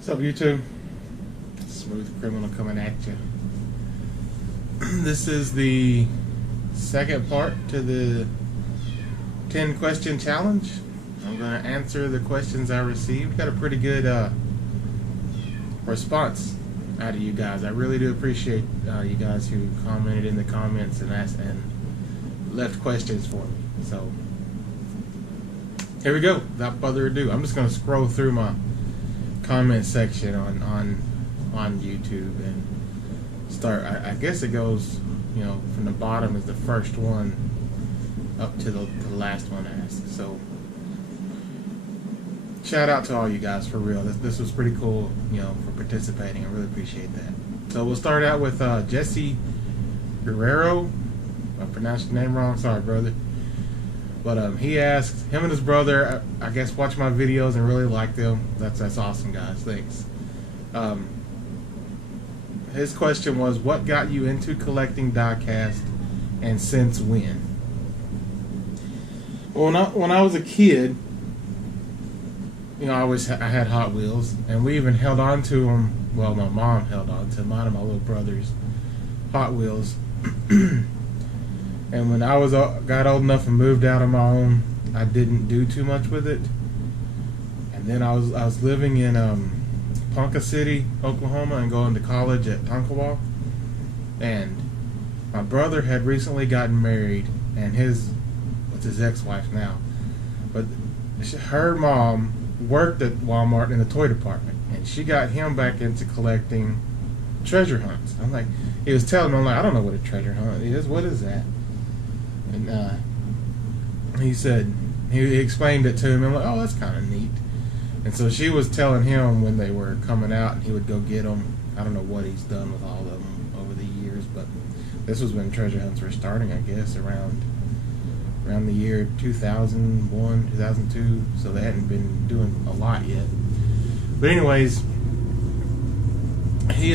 What's up, YouTube? Smooth Criminal coming at you. This is the second part to the 10 question challenge. I'm going to answer the questions I received. Got a pretty good response out of you guys. I really do appreciate you guys who commented in the comments and asked and left questions for me. So here we go. Without further ado, I'm just going to scroll through my comment section on YouTube and start. I guess it goes, you know, from the bottom is the first one up to the last one asked. So shout out to all you guys, for real. This was pretty cool, you know, for participating. I really appreciate that. So we'll start out with Jesse Guerrero. I pronounced your name wrong, sorry, brother. But he asked, him and his brother, I guess, watch my videos and really like them. That's awesome, guys. Thanks. His question was, what got you into collecting die-cast, and since when? Well, when I was a kid, you know, I had Hot Wheels, and we even held on to them. Well, my mom held on to mine and my little brother's Hot Wheels. And when I got old enough and moved out on my own, I didn't do too much with it. And then I was living in Ponca City, Oklahoma, and going to college at Tonkawa. And my brother had recently gotten married, and his ex-wife now. But her mom worked at Walmart in the toy department, and she got him back into collecting treasure hunts. I'm like, he was telling me, I'm like, I don't know what a treasure hunt is. What is that? And he said, he explained it to him. I'm like, oh, that's kind of neat. And so she was telling him when they were coming out, and he would go get them. I don't know what he's done with all of them over the years, but this was when treasure hunts were starting, I guess, around the year 2001, 2002. So they hadn't been doing a lot yet. But anyways, he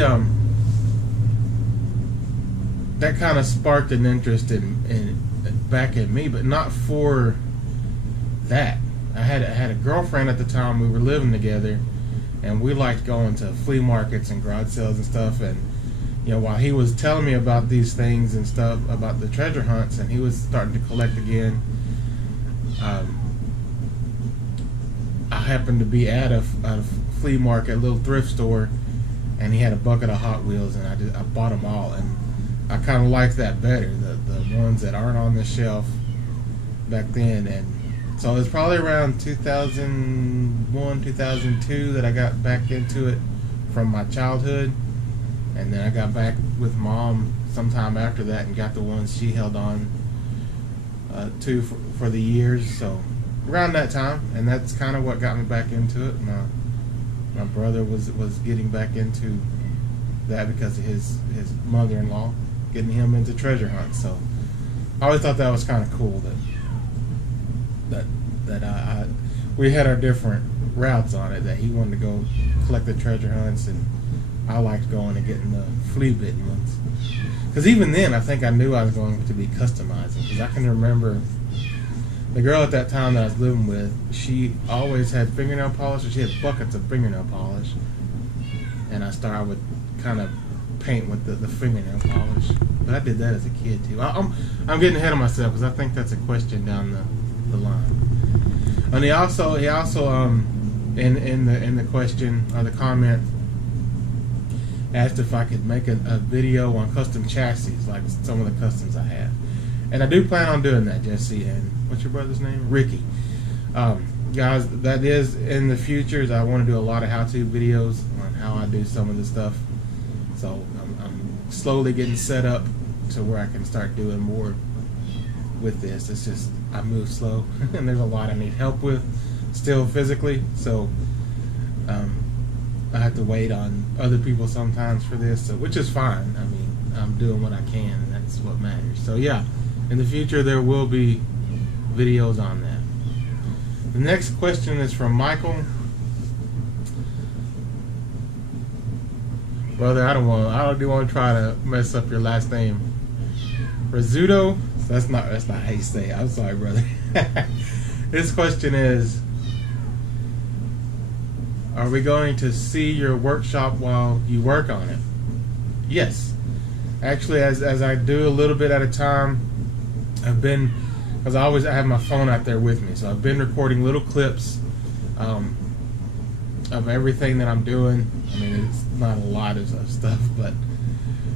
that kind of sparked an interest in back at me, but not for that. I had a girlfriend at the time. We were living together, and we liked going to flea markets and garage sales and stuff. And you know, while he was telling me about these things and stuff about the treasure hunts, and he was starting to collect again, I happened to be at a flea market, a little thrift store, and he had a bucket of Hot Wheels, and I bought them all, and I kind of like that better, the ones that aren't on the shelf back then. And so it's probably around 2001, 2002 that I got back into it from my childhood. And then I got back with Mom sometime after that and got the ones she held on to for the years. So around that time, and that's kind of what got me back into it. My brother was getting back into that because of his mother-in-law getting him into treasure hunts. So I always thought that was kind of cool that we had our different routes on it. That he wanted to go collect the treasure hunts, and I liked going and getting the flea bitten ones. Because even then, I think I knew I was going to be customizing. Because I can remember the girl at that time that I was living with, she always had fingernail polish, or she had buckets of fingernail polish. And I would kind of paint with the fingernail polish. But I did that as a kid too. I'm getting ahead of myself because I think that's a question down the line. And he also in the question or the comment asked if I could make a video on custom chassis, like some of the customs I have. And I do plan on doing that, Jesse. And what's your brother's name? Ricky. Guys, that is in the future. I want to do a lot of how-to videos on how I do some of the stuff. So I'm slowly getting set up to where I can start doing more with this. It's just I move slow, and there's a lot I need help with still physically. So I have to wait on other people sometimes for this, which is fine. I mean, I'm doing what I can, and that's what matters. So yeah, in the future there will be videos on that. The next question is from Michael. Brother, I don't want to try to mess up your last name. Rizzuto? That's not how you say it. I'm sorry, brother. This question is, Are we going to see your workshop while you work on it? Yes. Actually, as I do a little bit at a time, I've been, because I have my phone out there with me, so I've been recording little clips of everything that I'm doing. I mean, it's not a lot of stuff, but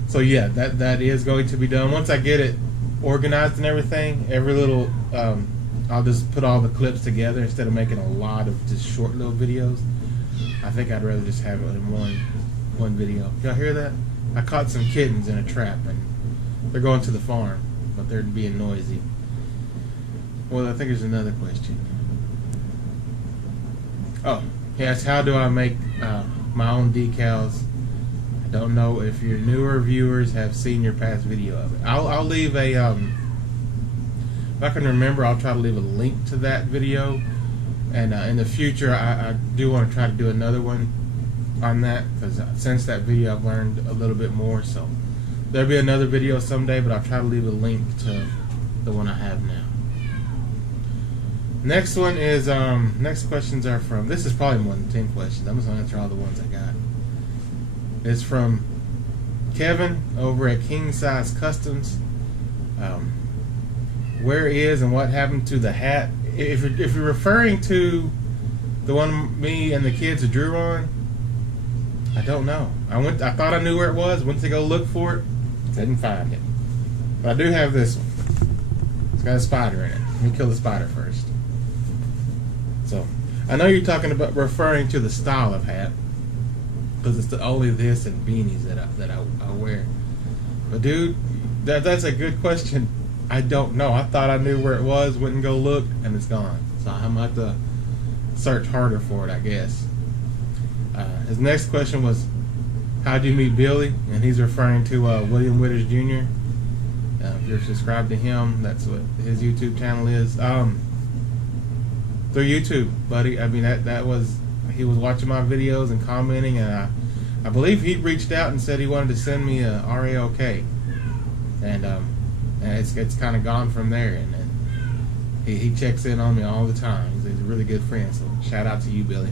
so yeah, that is going to be done. Once I get it organized and everything, every little, I'll just put all the clips together instead of making a lot of just short little videos. I think I'd rather just have it in one video. Y'all hear that? I caught some kittens in a trap, and they're going to the farm, but they're being noisy. Well, I think there's another question. Oh, yes, how do I make my own decals? I don't know if your newer viewers have seen your past video of it. I'll leave a, if I can remember, I'll try to leave a link to that video. And in the future, I do want to try to do another one on that, because since that video I've learned a little bit more. So there'll be another video someday, but I'll try to leave a link to the one I have now. Next one is, next questions are from, this is probably more than 10 questions. I'm just going to answer all the ones I got. It's from Kevin over at King Size Customs. Where is and what happened to the hat? If you're referring to the one me and the kids drew on, I don't know. I thought I knew where it was. Went to go look for it, couldn't find it. But I do have this one. It's got a spider in it. Let me kill the spider first. So I know you're talking about referring to the style of hat, because it's only this and beanies that I wear. But dude, that's a good question. I don't know. I thought I knew where it was, went and go look, and it's gone. So I'm going to have to search harder for it, I guess. His next question was, how'd you meet Billy? And he's referring to William Withers Jr. If you're subscribed to him, that's what his YouTube channel is. Through YouTube, buddy. I mean, that was, he was watching my videos and commenting, and I believe he reached out and said he wanted to send me a RAOK. And it's kind of gone from there, and he checks in on me all the time. He's a really good friend, so shout out to you, Billy.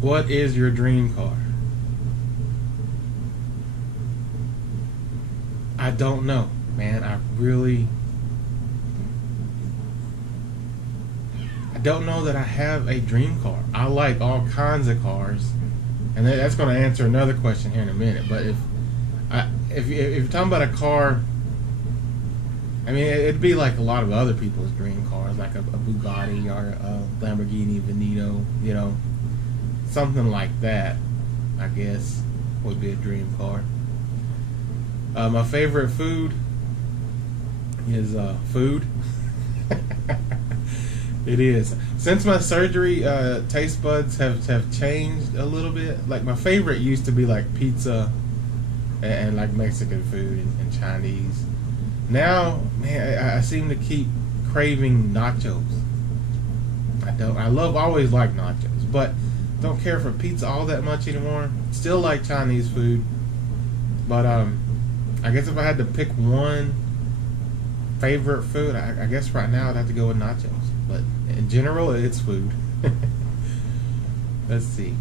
What is your dream car? I don't know, man. I don't know that I have a dream car. I like all kinds of cars, and that's going to answer another question here in a minute. But if you're talking about a car, I mean, it'd be like a lot of other people's dream cars, like a Bugatti or a Lamborghini Veneno, you know, something like that, I guess, would be a dream car. My favorite food is food. It is. Since my surgery, taste buds have changed a little bit. Like, my favorite used to be like pizza and like Mexican food and Chinese. Now, man, I seem to keep craving nachos. Always like nachos, but don't care for pizza all that much anymore. Still like Chinese food, but I guess if I had to pick one favorite food, I guess right now I'd have to go with nachos. But in general, it's food. Let's see.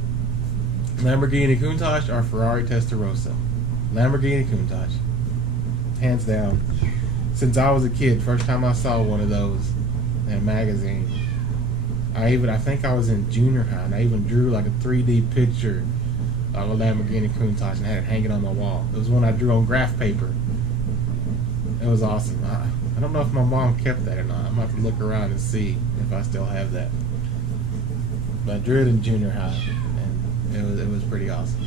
Lamborghini Countach or Ferrari Testarossa? Lamborghini Countach, hands down. Since I was a kid, first time I saw one of those in a magazine, I think I was in junior high, and I even drew like a 3D picture of a Lamborghini Countach and had it hanging on my wall. It was one I drew on graph paper. It was awesome. I don't know if my mom kept that or not. I'm going to have to look around and see if I still have that. But I drew it in junior high, and it was pretty awesome.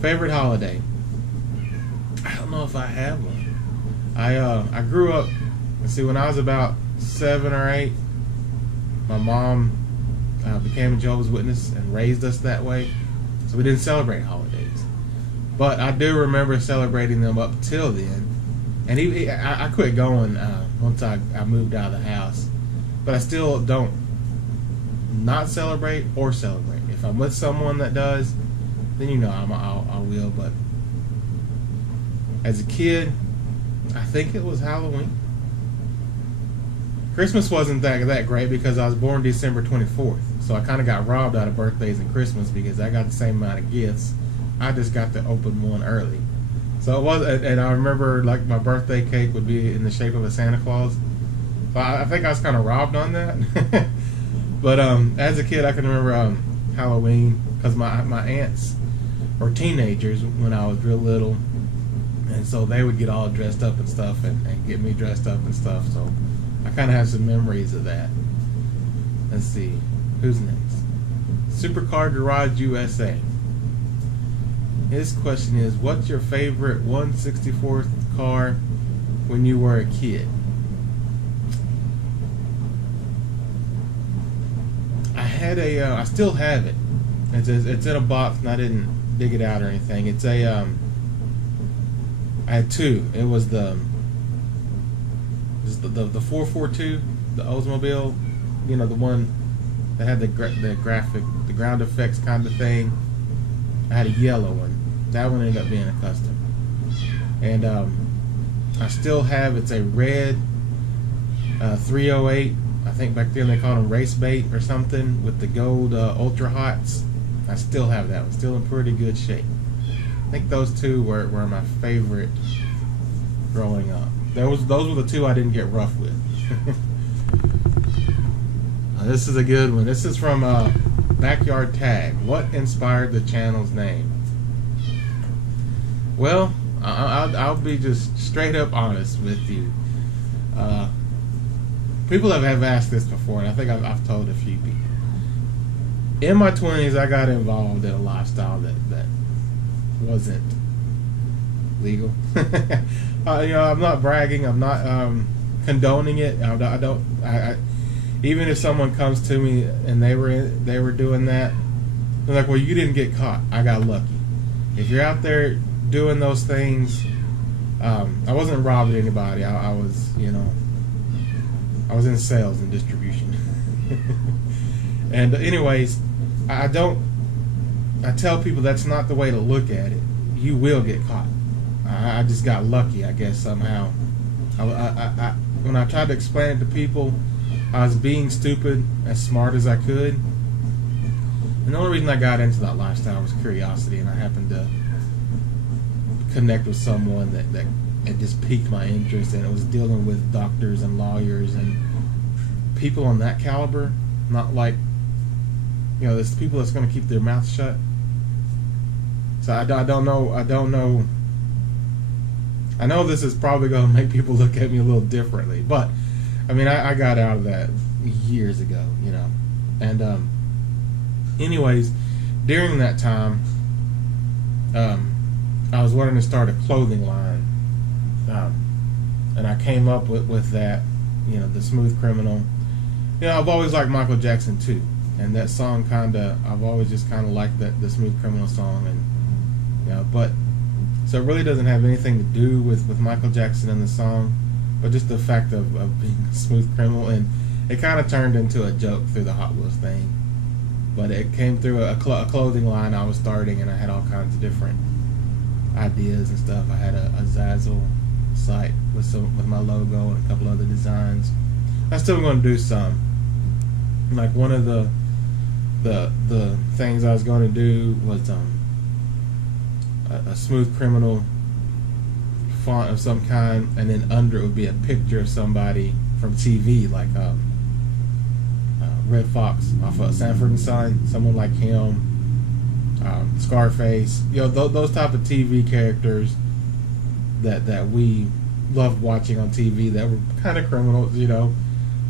Favorite holiday? I don't know if I have one. I grew up, let's see, when I was about 7 or 8, my mom became a Jehovah's Witness and raised us that way, so we didn't celebrate holidays. But I do remember celebrating them up till then. And I quit going once I moved out of the house. But I still don't not celebrate or celebrate. If I'm with someone that does, then you know I will. But as a kid, I think it was Halloween. Christmas wasn't that great because I was born December 24th, so I kind of got robbed out of birthdays and Christmas because I got the same amount of gifts. I just got to open one early. So it was, and I remember like my birthday cake would be in the shape of a Santa Claus. So I think I was kind of robbed on that. But as a kid, I can remember Halloween because my aunts were teenagers when I was real little, and so they would get all dressed up and stuff, and get me dressed up and stuff. So I kind of have some memories of that. Let's see, who's next? Supercar Garage USA. His question is, what's your favorite 1/64th car when you were a kid? I had I still have it. It's in a box and I didn't dig it out or anything. It's I had two. It was the 442, the Oldsmobile, you know, the one that had the graphic, the ground effects kind of thing. I had a yellow one. That one ended up being a custom. And I still have, it's a red 308. I think back then they called them race bait or something, with the gold ultra hots. I still have that one, still in pretty good shape. I think those two were my favorite growing up. Those were the two I didn't get rough with. This is a good one. This is from Backyard Tag. What inspired the channel's name? Well, I'll be just straight up honest with you. People have asked this before, and I think I've told a few people. In my 20s, I got involved in a lifestyle that wasn't legal. I'm not bragging. I'm not condoning it. I even if someone comes to me and they were doing that, they're like, "Well, you didn't get caught. I got lucky." If you're out there doing those things, I wasn't robbing anybody. I was, I was in sales and distribution. And anyways, I tell people that's not the way to look at it. You will get caught. I just got lucky, I guess, somehow. When I tried to explain it to people, I was being stupid, as smart as I could. And the only reason I got into that lifestyle was curiosity, and I happened to connect with someone that it just piqued my interest, and it was dealing with doctors and lawyers and people on that caliber, not like, there's people that's going to keep their mouth shut. So I don't know. I know this is probably going to make people look at me a little differently, but I mean, I got out of that years ago, And anyways, during that time, I was wanting to start a clothing line, and I came up with that, the Smooth Criminal. I've always liked Michael Jackson too, and that song I've always just liked the Smooth Criminal song, and but so it really doesn't have anything to do with Michael Jackson and the song, but just the fact of being a smooth criminal, and it kind of turned into a joke through the Hot Wheels thing. But it came through a clothing line I was starting, and I had all kinds of different ideas and stuff. I had a Zazzle site with my logo and a couple other designs. I'm still going to do some. Like one of the things I was going to do was a Smooth Criminal font of some kind, and then under it would be a picture of somebody from TV, like Red Fox off of Sanford and Son, someone like him, Scarface, those type of TV characters that we loved watching on TV that were kind of criminals,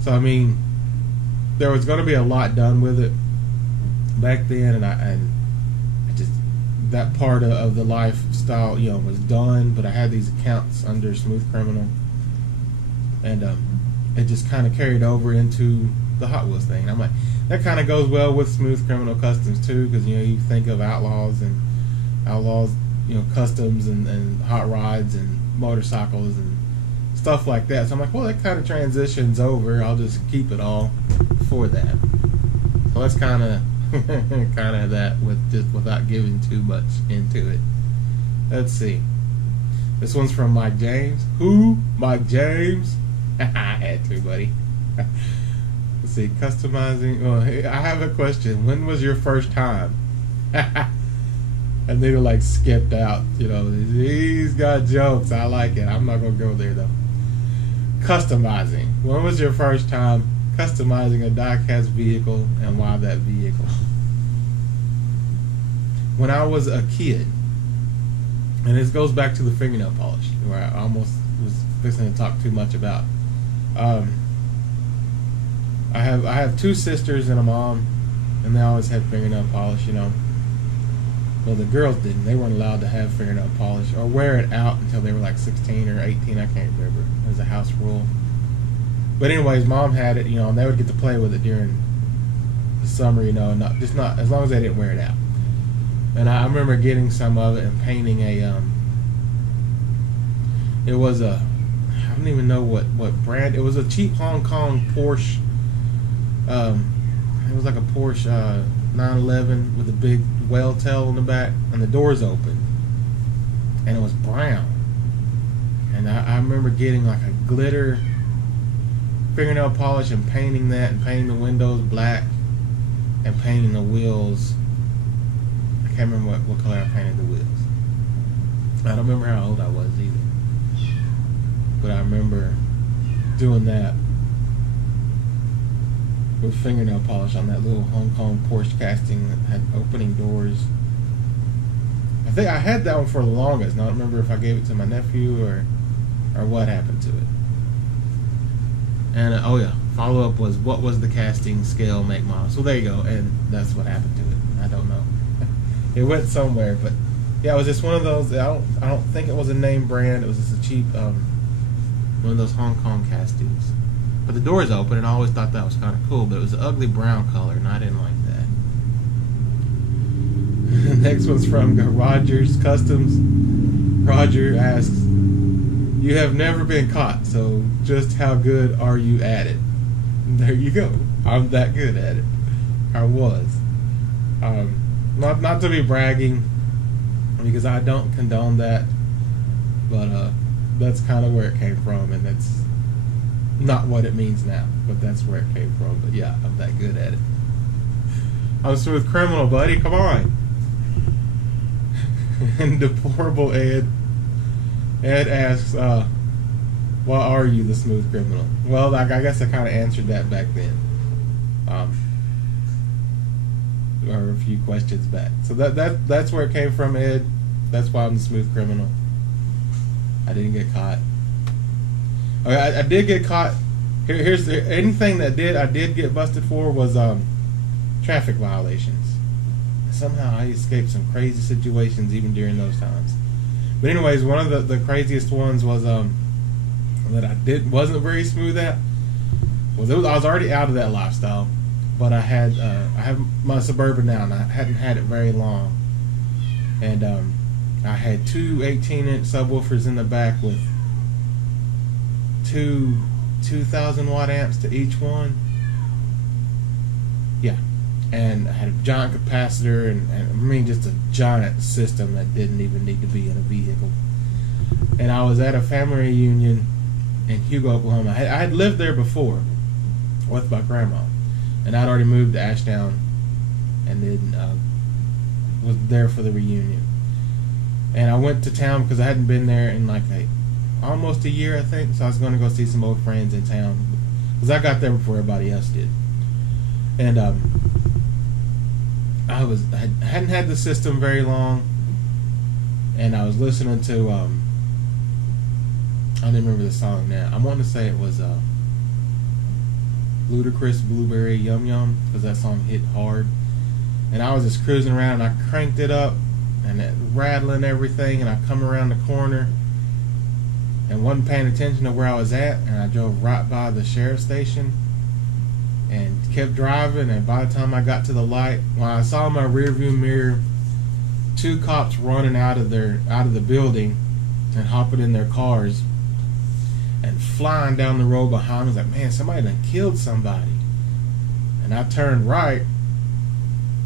So I mean, there was going to be a lot done with it back then, and I just, that part of the lifestyle, was done. But I had these accounts under Smooth Criminal, and it just kind of carried over into the Hot Wheels thing. And I'm like, that kind of goes well with Smooth Criminal Customs too, because you think of Outlaws, customs and hot rods and motorcycles and stuff like that. So I'm like, well, that kind of transitions over. I'll just keep it all for that. So that's kind of that, with just without giving too much into it. Let's see. This one's from Mike James. Who? Mike James. I had to, buddy. Let's see, customizing. Oh, hey, I have a question. When was your first time? And they were like skipped out. You know, he's got jokes. I like it. I'm not gonna go there though. Customizing. When was your first time customizing a diecast vehicle, and why that vehicle? When I was a kid, and this goes back to the fingernail polish, where I almost was fixing to talk too much about. I have two sisters and a mom, and they always had fingernail polish. You know, well, the girls didn't. They weren't allowed to have fingernail polish or wear it out until they were like 16 or 18. I can't remember. It was a house rule. But anyways, mom had it. You know, and they would get to play with it during the summer. You know, not as long as they didn't wear it out. And I remember getting some of it and painting a. It was a. I don't even know what brand. It was a cheap Hong Kong Porsche. It was like a Porsche 911 with a big whale tail on the back, and the doors open, and it was brown. And I remember getting like a glitter fingernail polish and painting that, and painting the windows black, and painting the wheels. I can't remember what color I painted the wheels. I don't remember how old I was either, but I remember doing that with fingernail polish on that little Hong Kong Porsche casting that had opening doors. I think I had that one for the longest. Now I don't remember if I gave it to my nephew or what happened to it. And oh yeah, follow up was what was the casting, scale, make, model. So there you go, and that's what happened to it. I don't know. It went somewhere, but yeah, it was just one of those. I don't think it was a name brand. It was just a cheap one of those Hong Kong castings. But the doors open, and I always thought that was kind of cool. But it was an ugly brown color, and I didn't like that. Next one's from Rogers Customs. Roger asks, "You have never been caught, so just how good are you at it?" And there you go. I'm that good at it. I was. Not to be bragging, because I don't condone that, but that's kind of where it came from, and that's not what it means now, but that's where it came from. But yeah, I'm that good at it. I'm a smooth criminal, buddy. Come on. And deplorable Ed asks, "Why are you the smooth criminal?" Well, I guess I kind of answered that back then, or a few questions back. So that's where it came from, Ed. That's why I'm the smooth criminal. I didn't get caught. Okay, I did get caught. Here's anything that I did get busted for was traffic violations. Somehow I escaped some crazy situations even during those times. But anyways, one of the craziest ones was that I wasn't very smooth at. I was already out of that lifestyle, but I have my Suburban now, and I hadn't had it very long, and I had two 18-inch subwoofers in the back with two 2,000 watt amps to each one. Yeah, and I had a giant capacitor, and I mean just a giant system that didn't even need to be in a vehicle. And I was at a family reunion in Hugo, Oklahoma. I had lived there before with my grandma, and I'd already moved to Ashdown, and then was there for the reunion. And I went to town because I hadn't been there in like almost a year, I think. So I was going to go see some old friends in town because I got there before everybody else did. And I hadn't had the system very long, and I was listening to I don't remember the song now. I want to say it was Ludacris, Blueberry Yum Yum, because that song hit hard. And I was just cruising around, and I cranked it up, and it rattling everything, and I come around the corner and wasn't paying attention to where I was at, and I drove right by the sheriff's station and kept driving. And by the time I got to the light, when I saw my rearview mirror, two cops running out of the building and hopping in their cars and flying down the road behind me. I was like, man, somebody done killed somebody. And I turned right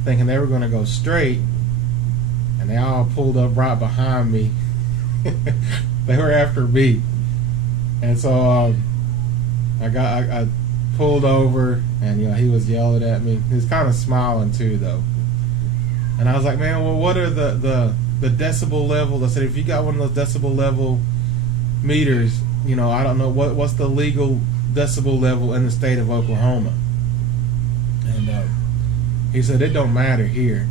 thinking they were going to go straight, and they all pulled up right behind me. They were after me. And so I pulled over, and he was yelling at me. He was kind of smiling too, though. And I was like, man, well, what are the decibel level? I said, if you got one of those decibel level meters, I don't know what's the legal decibel level in the state of Oklahoma. And he said, it don't matter here.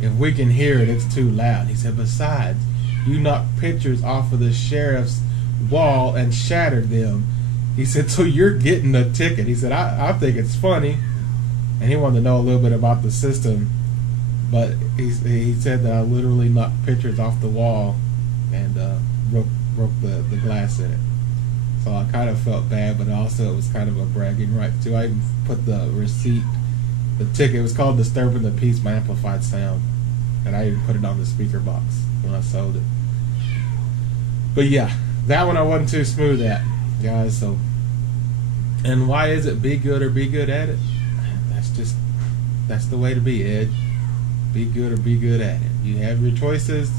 If we can hear it, it's too loud. He said, besides, you knocked pictures off of the sheriff's wall and shattered them. He said, so you're getting a ticket. He said, I think it's funny. And he wanted to know a little bit about the system. But he said that I literally knocked pictures off the wall and broke the glass in it. So I kind of felt bad, but also it was kind of a bragging right too. I even put the receipt, the ticket. It was called Disturbing the Peace by Amplified Sound. And I even put it on the speaker box when I sold it. But yeah, that one I wasn't too smooth at, guys. So, and why is it be good or be good at it? That's the way to be, Ed. Be good or be good at it. You have your choices,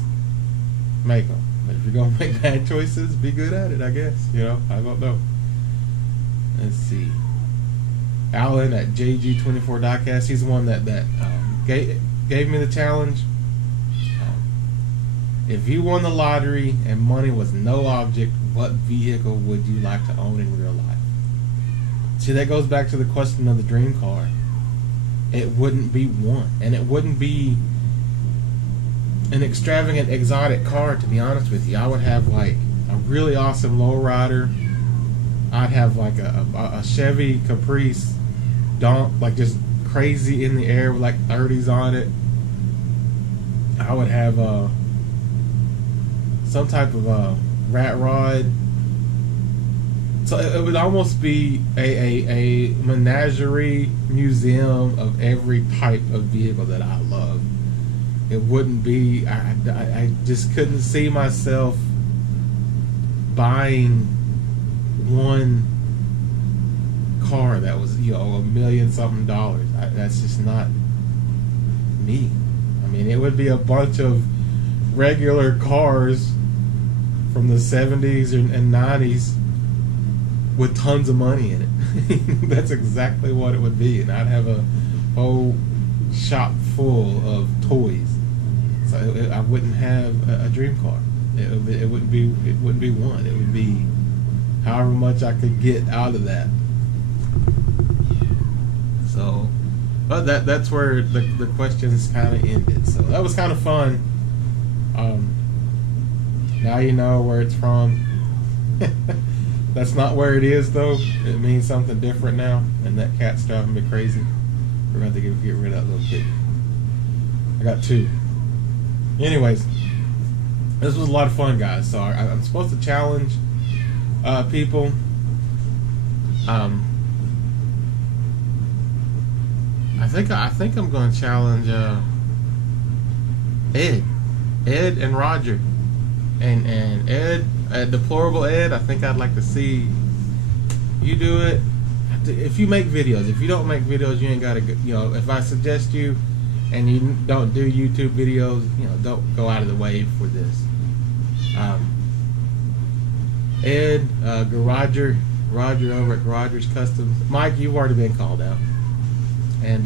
make them. But if you're gonna make bad choices, be good at it, I guess. I don't know. Let's see. Alan at JG24 Diecast, he's the one that gave me the challenge. If you won the lottery and money was no object, what vehicle would you like to own in real life? See, that goes back to the question of the dream car. It wouldn't be one, and it wouldn't be an extravagant, exotic car, to be honest with you. I would have like a really awesome lowrider. I'd have like a Chevy Caprice Donk, like just crazy in the air with like 30s on it. I would have some type of rat rod. So it would almost be a menagerie museum of every type of vehicle that I love. It wouldn't be, I just couldn't see myself buying one car that was, $1 million something. That's just not me. I mean, it would be a bunch of regular cars from the 70s and 90s with tons of money in it. That's exactly what it would be, and I'd have a whole shop full of toys. So I wouldn't have a dream car. It wouldn't be one. It would be however much I could get out of that. So, but that's where the questions kind of ended. So that was kind of fun. Now you know where it's from. That's not where it is, though. It means something different now, and that cat's driving me crazy. We're going to have to get rid of that little kid. I got two. Anyways, this was a lot of fun, guys. So I'm supposed to challenge people. I think I'm going to challenge Ed and Roger, and Ed. Deplorable Ed, I think I'd like to see you do it. If you make videos, if you don't make videos, you ain't gotta. If I suggest you, and you don't do YouTube videos, don't go out of the way for this. Ed, Roger over at Rogers Customs. Mike, you've already been called out, and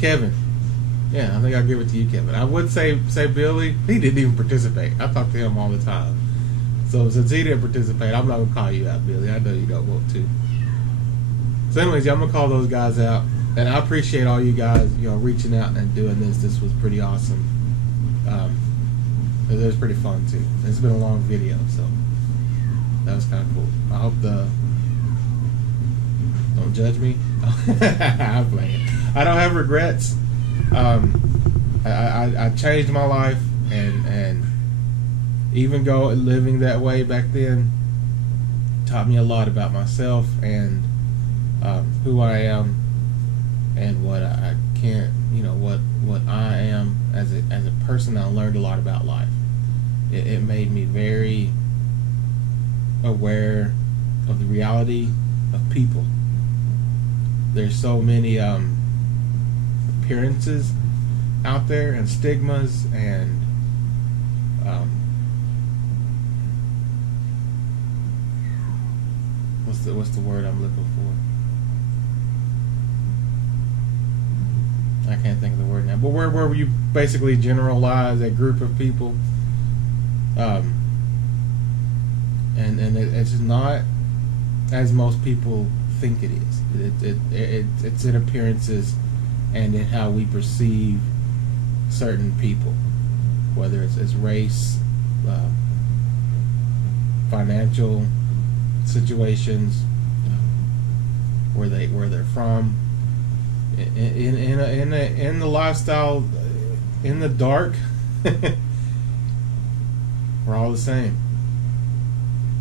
Kevin. Yeah, I think I'll give it to you, Kevin. I would say Billy. He didn't even participate. I talk to him all the time. So since he didn't participate, I'm not going to call you out, Billy. I know you don't want to. So anyways, I'm going to call those guys out. And I appreciate all you guys, reaching out and doing this. This was pretty awesome. It was pretty fun, too. It's been a long video, so that was kind of cool. I hope don't judge me. I'm playing. I don't have regrets. I changed my life, and even living that way back then taught me a lot about myself and who I am and what I can't, what I am as a person. I learned a lot about life. It made me very aware of the reality of people. There's so many appearances out there and stigmas and what's the word I'm looking for? I can't think of the word now. But where you basically generalize a group of people, and it's not as most people think it is. It's in appearances and in how we perceive certain people, whether it's race, financial situations, where they're from, in the lifestyle, in the dark. We're all the same,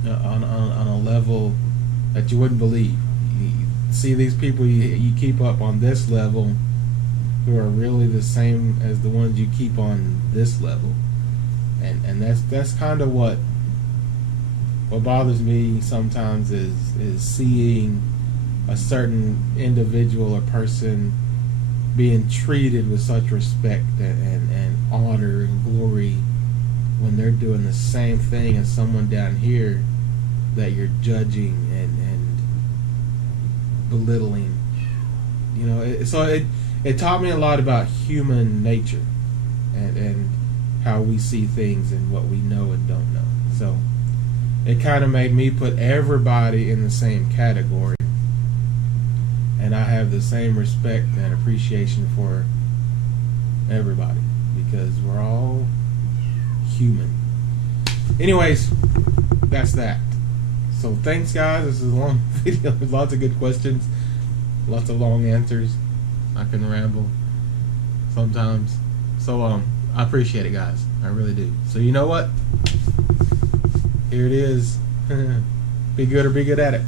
on a level that you wouldn't believe. You see these people you keep up on this level who are really the same as the ones you keep on this level, and that's kind of what bothers me sometimes is seeing a certain individual or person being treated with such respect and honor and glory when they're doing the same thing as someone down here that you're judging and belittling. You know, it taught me a lot about human nature and how we see things and what we know and don't know. So it kind of made me put everybody in the same category, and I have the same respect and appreciation for everybody because we're all human. Anyways, that's that. So thanks, guys. This is a long video. There's lots of good questions, lots of long answers. I can ramble sometimes. So I appreciate it, guys. I really do. So you know what? Here it is. Be good or be good at it.